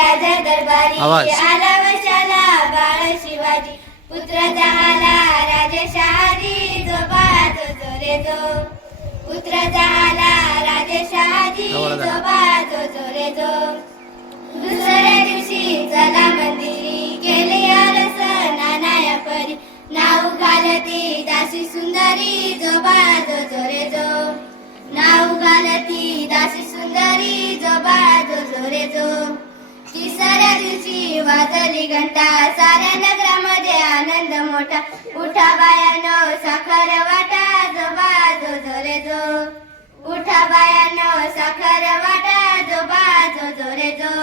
राजा दरबारी. आला वशाला बाळ शिवाजी. पुत्र झाला राजा शहाजी जो बाजो जो रे जो पुत्र झाला राजा शहाजी. जो बाजो जो रे जो दुसऱ्या दिवशी चला मंदिरी केले आरस नानाया परी. नाव घालती दासी सुंदरी जो बाजो जो रे जो नाव घालती दासी सुंदरी जो बाजो जो रे जो तिसऱ्या दिवशी वाजली घंटा साऱ्या नगरामध्ये आनंद मोठा. उठा बायानो साखर वाटा जो बाजो जो रे जो. उठा बायानो साखर वाटा जो बाजो जो जो.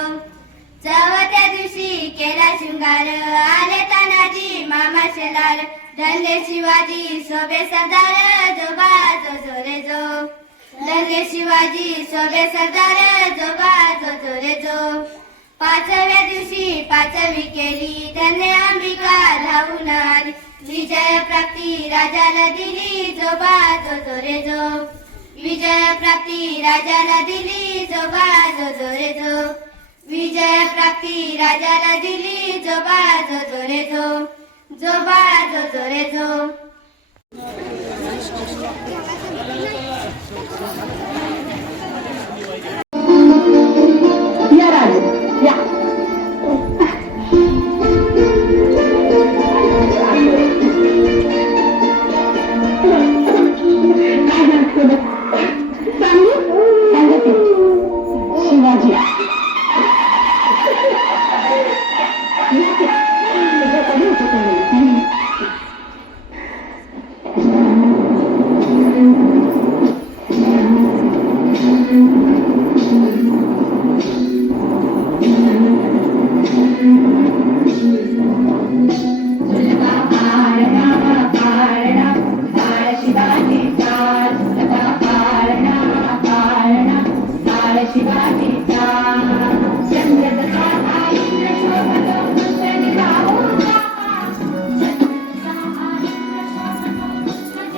चौथ्या दिवशी केला शिंगार आले तानाजी मामा शेलार. धन्य शिवाजी सोबे सरदार जो बाजो जो रे जो. धन्य शिवाजी सोबे सरदार जो बाजो जो रे जो. पाचव्या दिवशी पाचवी केली. त्याने अंबिका धावून आली. विजय प्राप्ती राजाला दिली. जो बाजो जो रे जो. विजय प्राप्ती राजाला दिली. जो बाजो जो रे जो. विजय प्राप्ती राजाला दिली. जो बाजो जो रे जो. जो बाजो जो रे जो.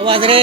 বাজরে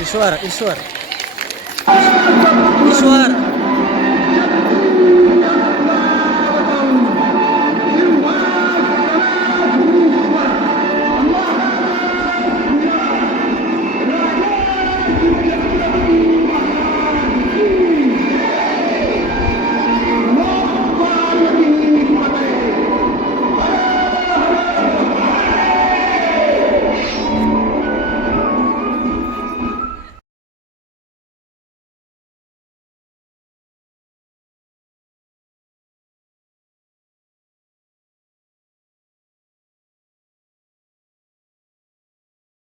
ईश्वर ईश्वर. ईश्वर.